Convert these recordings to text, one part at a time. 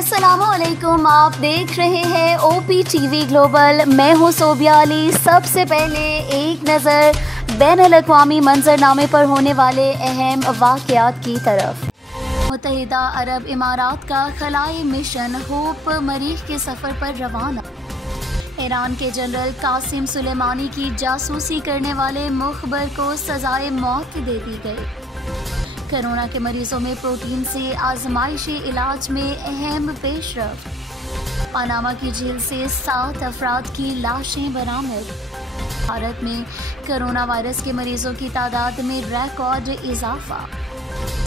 السلام علیکم، آپ دیکھ رہے ہیں او پی ٹی وی گلوبل۔ میں ہوں صوبیہ علی۔ سب سے پہلے ایک نظر بین الاقوامی منظرنامے پر ہونے والے اہم واقعات کی طرف۔ متحدہ عرب امارات کا خلائی مشن ہوپ مریخ کے سفر پر روانہ۔ ایران کے جنرل قاسم سلیمانی کی جاسوسی کرنے والے مخبر کو سزائے موت دے دی گئی۔ کرونا کے مریضوں میں پروٹین سے آزمائشی علاج میں اہم پیش رفت۔ پاناما کی جھیل سے 7 افراد کی لاشیں برآمد۔ بھارت میں کرونا وائرس کے مریضوں کی تعداد میں ریکارڈ اضافہ۔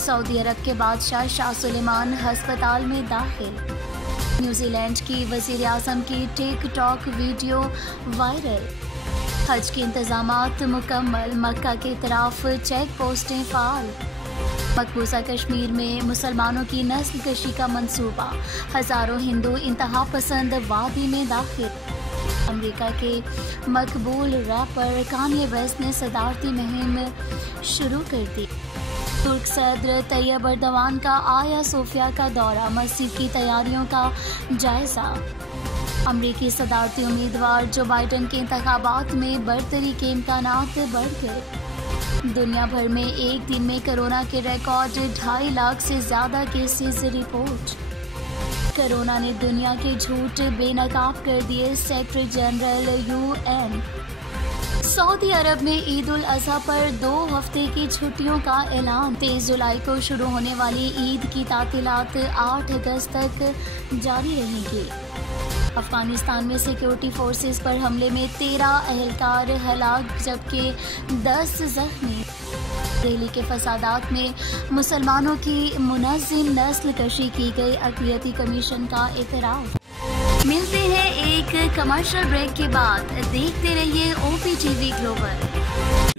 سعودی عرب کے بادشاہ شاہ سلیمان ہسپتال میں داخل۔ نیوزی لینڈ کی وزیر اعظم کی ٹک ٹاک ویڈیو وائرل۔ حج کے انتظامات مکمل، مکہ کے اطراف چیک پوسٹیں فعال۔ مقبوضہ کشمیر میں مسلمانوں کی نسل کشی کا منصوبہ، ہزاروں ہندو انتہا پسند وادی میں داخل۔ امریکہ کے مقبول ریپر کانیے ویسٹ نے صدارتی مہم شروع کر دی۔ ترک صدر طیب ایردوان کا آیا صوفیہ کا دورہ، مسجد کی تیاریوں کا جائزہ۔ امریکی صدارتی امیدوار جو بائیڈن کے انتخابات میں برتری کے امکانات بڑھ گئے۔ دنیا بھر میں ایک دن میں کرونا کے ریکارڈ 2.5 لاکھ سے زیادہ کیسز رپورٹ۔ کرونا نے دنیا کے جھوٹ بے نقاب کر دیے، سیکرٹری جنرل UN۔ سعودی عرب میں عید الاضحیٰ پر 2 ہفتے کی چھٹیوں کا اعلان۔ 23 جولائی کو شروع ہونے والی عید کی تعطیلات 8 اگست تک جاری رہیں گی۔ افغانستان میں سیکیورٹی فورسز پر حملے میں 13 اہلکار ہلاک جبکہ 10 زخمی۔ دہلی کے فسادات میں مسلمانوں کی منظم نسل کشی کی گئی، اقلیتی کمیشن کا اعتراف۔ ملتے ہیں ایک کمرشل بریک کے بعد، دیکھتے رہیے او پی ٹی وی گلوبل۔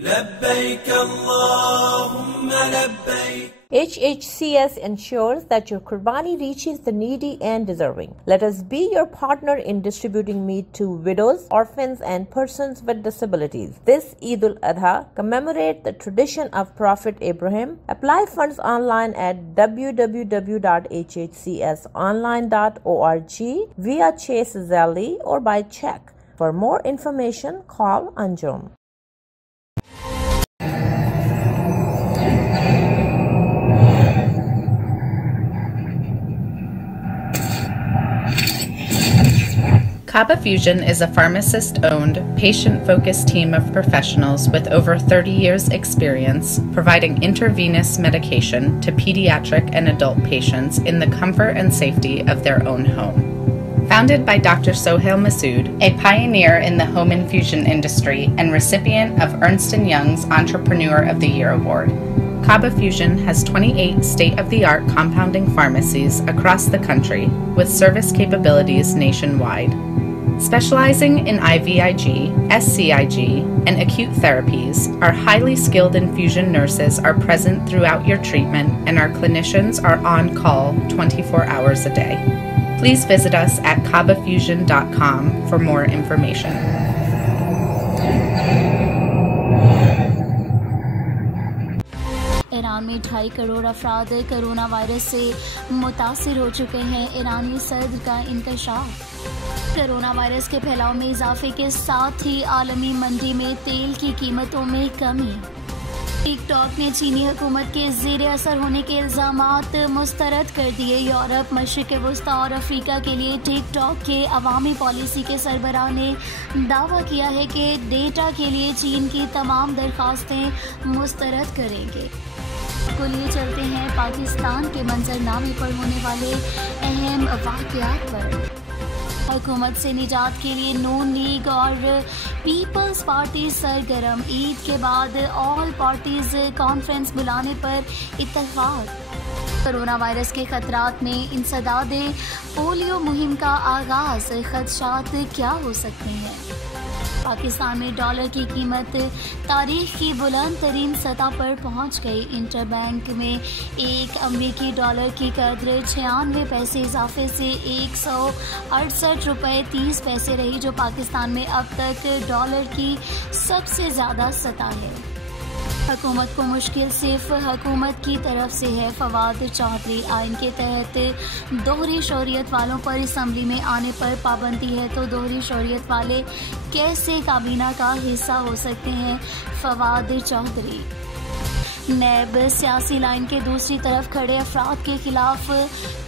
لبیک اللہم لبیک۔ HHCS ensures that your Qurbani reaches the needy and deserving. Let us be your partner in distributing meat to widows, orphans, and persons with disabilities. This Eid al-Adha commemorate the tradition of Prophet Abraham. Apply funds online at www.hhcsonline.org via Chase Zelle or by check. For more information, call Anjum. Kaba Fusion is a pharmacist-owned, patient-focused team of professionals with over 30 years' experience providing intravenous medication to pediatric and adult patients in the comfort and safety of their own home. Founded by Dr. Sohail Masood, a pioneer in the home infusion industry and recipient of Ernst & Young's Entrepreneur of the Year Award, Kaba Fusion has 28 state-of-the-art compounding pharmacies across the country with service capabilities nationwide. Specializing in IVIG, SCIG, and acute therapies, our highly skilled infusion nurses are present throughout your treatment and our clinicians are on call 24 hours a day. Please visit us at kabafusion.com for more information. Iran میں 2.5 کروڑ افراد corona virus سے متاثر ہو چکے ہیں، ایرانی صدر کا انکشاف۔ کرونا وائرس کے پھیلاؤ میں اضافے کے ساتھ ہی عالمی منڈی میں تیل کی قیمتوں میں کمی۔ ٹک ٹاک نے چینی حکومت کے زیر اثر ہونے کے الزامات مسترد کر دیے۔ یورپ، مشرق وسطیٰ اور افریقہ کے لیے ٹک ٹاک کے عوامی پالیسی کے سربراہ نے دعویٰ کیا ہے کہ ڈیٹا کے لیے چین کی تمام درخواستیں مسترد کریں گے۔ لیے چلتے ہیں پاکستان کے منظرنامے پر ہونے والے اہم واقعات پر۔ حکومت سے نجات کے لیے نون لیگ اور پیپلز پارٹی سرگرم، عید کے بعد آل پارٹیز کانفرنس بلانے پر اتفاق۔ کرونا وائرس کے خطرات میں انسداد پولیو مہم کا آغاز، خدشات کیا ہو سکتے ہیں؟ پاکستان میں ڈالر کی قیمت تاریخ کی بلند ترین سطح پر پہنچ گئی۔ انٹر بینک میں ایک امریکی ڈالر کی قدر 96 پیسے اضافے سے 168 روپے 30 پیسے رہی، جو پاکستان میں اب تک ڈالر کی سب سے زیادہ سطح ہے۔ حکومت کو مشکل صرف حکومت کی طرف سے ہے. فواد چودھری. آئین کے تحت دوہری شہریت والوں پر اسمبلی میں آنے پر پابندی ہے تو دوہری شہریت والے کیسے کابینہ کا حصہ ہو سکتے ہیں؟ فواد چودھری. نیب. سیاسی لائن کے دوسری طرف کھڑے افراد کے خلاف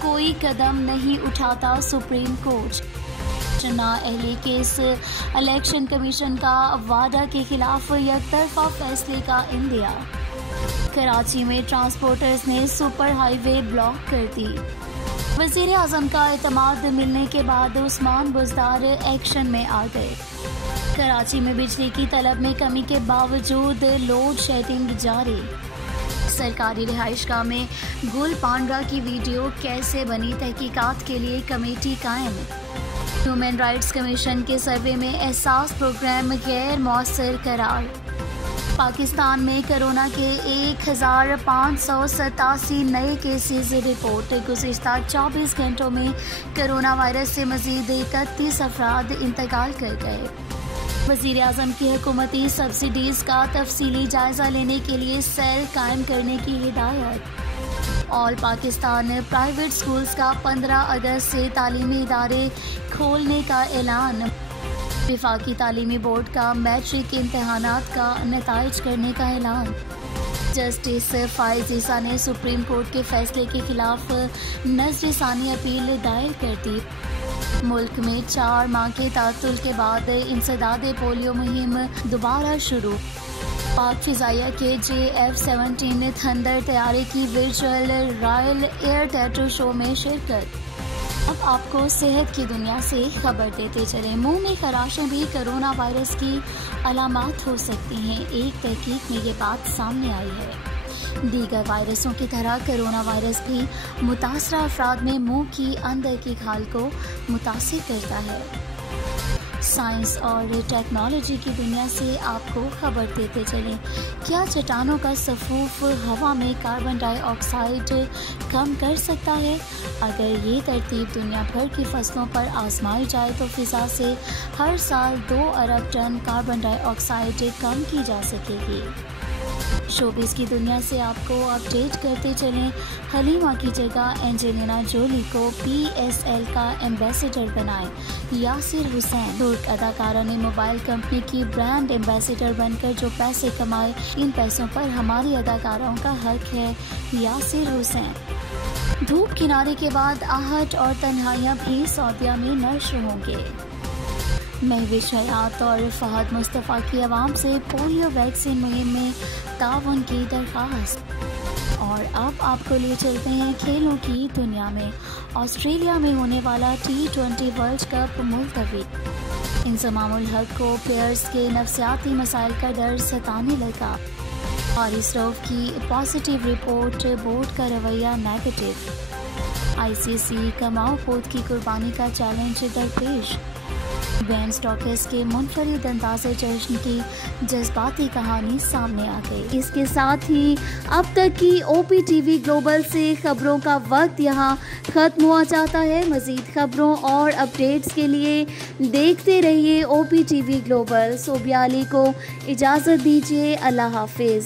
کوئی قدم نہیں اٹھاتا سپریم کورٹ. نااہلی کیس. الیکشن کمیشن کا وعدہ کے خلاف یک طرفہ فیصلے کا اندیا. کراچی میں ٹرانسپورٹرز نے سپر ہائی وے بلاک کر دی. وزیر اعظم کا اعتماد ملنے کے بعد عثمان بزدار ایکشن میں آ گئے. کراچی میں بجلی کی طلب میں کمی کے باوجود لوڈ شیڈنگ جاری. سرکاری رہائش گاہ میں گل پانڈا کی ویڈیو کیسے بنی؟ تحقیقات کے لیے کمیٹی قائم. ہیومن رائٹس کمیشن کے سروے میں احساس پروگرام غیر مؤثر قرار. پاکستان میں کرونا کے 1587 نئے کیسز رپورٹ. گزشتہ 24 گھنٹوں میں کرونا وائرس سے مزید 31 افراد انتقال کر گئے. وزیر اعظم کی حکومتی سبسڈیز کا تفصیلی جائزہ لینے کے لیے سیل قائم کرنے کی ہدایت. آل پاکستان پرائیویٹ سکولز کا 15 اگست سے تعلیمی ادارے کھولنے کا اعلان. وفاقی تعلیمی بورڈ کا میٹرک امتحانات کا نتائج کرنے کا اعلان. جسٹس فائز عیسیٰ نے سپریم کورٹ کے فیصلے کے خلاف نظر ثانی اپیل دائر کر دی. ملک میں 4 ماہ کے تعطل کے بعد انسداد پولیو مہم دوبارہ شروع. پاک فضائیہ کے JF-17 تھنڈر طیارے کی ورچوئل رائل ایئر ٹیٹو شو میں شرکت. اب آپ کو صحت کی دنیا سے خبر دیتے چلیں. منہ میں خراشیں بھی کرونا وائرس کی علامات ہو سکتی ہیں. ایک تحقیق میں یہ بات سامنے آئی ہے. دیگر وائرسوں کی طرح کرونا وائرس بھی متاثرہ افراد میں منہ کی اندر کی کھال کو متاثر کرتا ہے. سائنس اور ٹیکنالوجی کی دنیا سے آپ کو خبر دیتے چلیں. کیا چٹانوں کا صفوف ہوا میں کاربن ڈائی آکسائڈ کم کر سکتا ہے؟ اگر یہ ترتیب دنیا بھر کی فصلوں پر آزمائی جائے تو فضا سے ہر سال 2 ارب ٹن کاربن ڈائی آکسائڈ کم کی جا سکے گی. شوبز کی دنیا سے آپ کو اپڈیٹ کرتے چلیں. حلیمہ کی جگہ اینجلینا جولی کو PSL کا ایمبیسڈر بنائے. یاسر حسین. ترک اداکارہ نے موبائل کمپنی کی برانڈ ایمبیسڈر بن کر جو پیسے کمائے ان پیسوں پر ہماری اداکاروں کا حق ہے. یاسر حسین. دھوپ کنارے کے بعد آہٹ اور تنہائیاں بھی سعودیہ میں نشر ہوں گے. مہوش حیات اور فہد مصطفیٰ کی عوام سے پولیو ویکسین مہم میں تعاون کی درخواست. اور اب آپ کو لے چلتے ہیں کھیلوں کی دنیا میں. آسٹریلیا میں ہونے والا T20 ورلڈ کپ ملتوی. انضمام الحق کو پلیئرز کے نفسیاتی مسائل کا ڈر ستانے لگا. حارث رؤف کی پازیٹیو رپورٹ. بورڈ کا رویہ نیگیٹو. ICC کماؤ پوت کی قربانی کا چیلنج درپیش. بین سٹوکس کے منفرد انداز جشن کی جذباتی کہانی سامنے آ گئی. اس کے ساتھ ہی اب تک کی OPTV گلوبل سے خبروں کا وقت یہاں ختم ہوا چاہتا ہے. مزید خبروں اور اپڈیٹس کے لیے دیکھتے رہیے OPTV گلوبل. صوبیہ علی کو اجازت دیجیے. اللہ حافظ.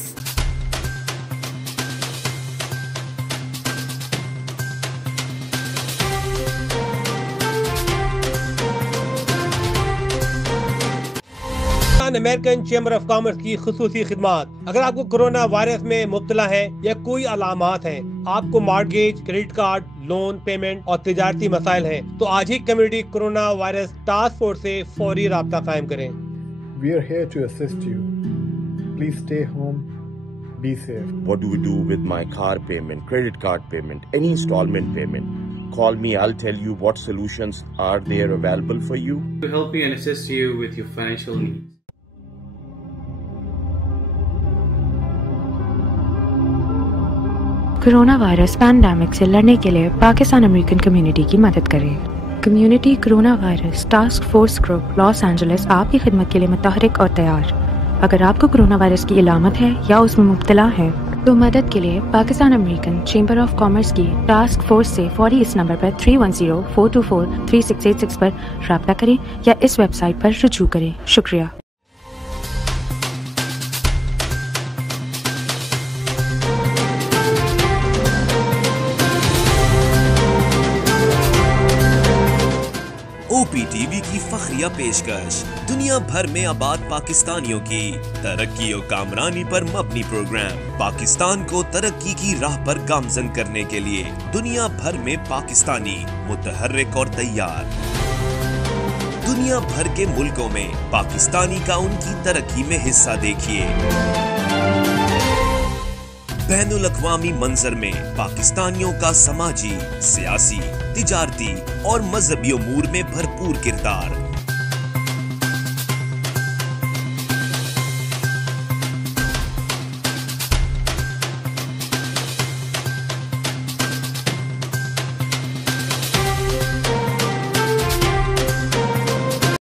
امریکن چیمبر آف کامرس کی خصوصی خدمات. اگر آپ کو کرونا وائرس میں مبتلا ہے یا کوئی علامات ہیں, آپ کو mortgage, credit card, loan payment اور تجارتی مسائل ہیں, تو آج ہی community corona virus task force سے فوری رابطہ قائم کریں. We are here to assist you. Please stay home. Be safe. What do we do with my car payment, credit card payment, any installment payment? Call me, I'll tell you what solutions are there available for you. To help you and assist you with your financial needs. Corona virus pandemic سے لڑنے کے لیے Pakistan American community کی مدد کریں. Community corona virus task force group Los Angeles آپ کی خدمت کے لیے متحرک اور تیار. اگر آپ کو کرونا وائرس کی علامت ہے یا اس میں مبتلا ہے تو مدد کے لیے Pakistan American chamber of commerce کی ٹاسک فورس سے فوری اس نمبر پر 310-424-3686 پر رابطہ کریں یا اس ویب سائٹ پر رجوع کریں. شکریہ. پی ٹی وی کی فخریہ پیشکش، دنیا بھر میں آباد پاکستانیوں کی ترقی و کامرانی پر مبنی پروگرام، پاکستان کو ترقی کی راہ پر گامزن کرنے کے لیے دنیا بھر میں پاکستانی متحرک اور تیار۔ دنیا بھر کے ملکوں میں پاکستانی کا ان کی ترقی میں حصہ دیکھیے۔ بین الاقوامی منظر میں پاکستانیوں کا سماجی، سیاسی، تجارتی اور مذہبی امور میں بھرپور کردار،